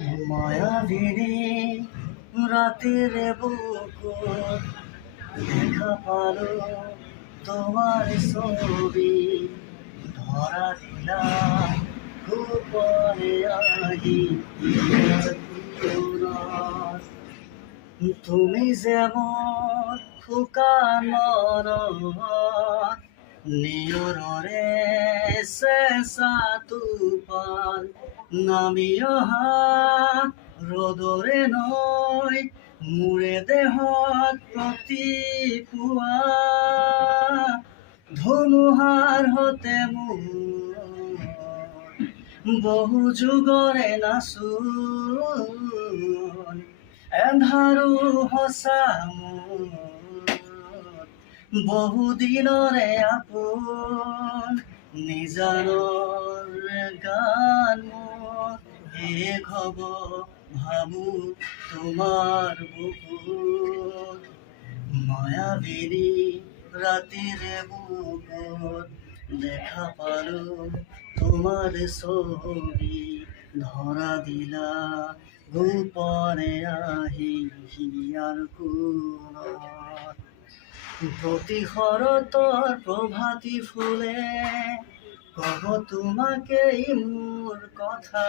মায়াবিনী রাতের বুকুত দেখা পালো তোমার ছবি, ধরা দিলা গোপনে আহি পুরাণ। তুমি যেমন শুকান নিয়ৰৰে চেঁচা টোপাল নামি অহা ৰ'দৰে নৈ মোৰে দেহত প্ৰতিপুৱা ধুমুহাৰ হতে মোৰ বহু যুগৰে নাচোন এন্ধাৰো সঁচা মোৰ বহুদিনৰে আপোন নিজানৰ গান মোৰ শেষ হ'ব ভাবো তোমাৰ বুকুত। মায়াবিনী ৰাতিৰ বুকুত দেখা পালো তোমার ছবি, ধরা দিলা গোপনে আহি হিয়াৰ কোণত। প্রতি শৰতৰ প্ৰভাতী ফুলে কব তোমাকেই মোৰ কথা,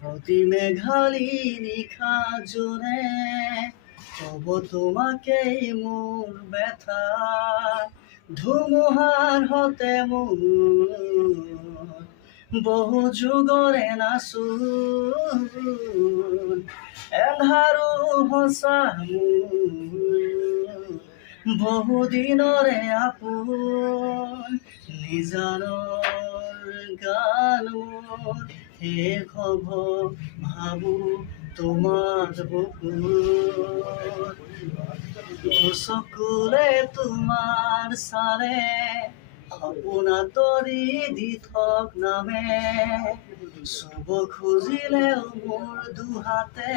প্রতি মেঘালী নিশা জোনে কব তোমাকেই মোৰ ব্যথা। ধুমুহাৰ হতে মোৰ বহু যুগৰে নাচোন এন্ধাৰো সঁচা মোৰ বহুদিনৰে আপোন নিজানৰ গান মোৰ শেষ হ'ব ভাবো তোমাৰ বুকুত। চকুলে তোমাৰ চালে সপোন আঁতৰি দি থক নামে, চুব খুজিলেও মোৰ দুহাতে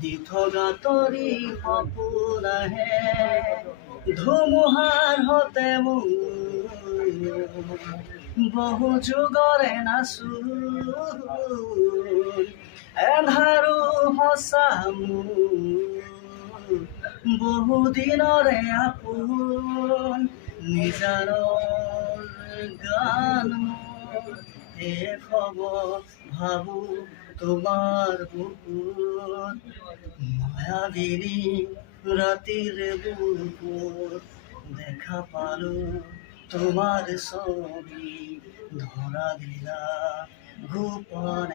দি থক আঁতৰি সপোন আহে। ধুমুহাৰ হতে মোৰ বহু যুগৰে নাচোন এন্ধাৰো সঁচা মোৰ বহুদিনৰে আপোন নিজানৰ গান মোৰ শেষ হ'ব ভাবো তোমাৰ বুকুত। মায়াবিনী ৰাতিৰ বুকুত দেখা পালো তোমার ছবি, ধরা দিলা গোপনে।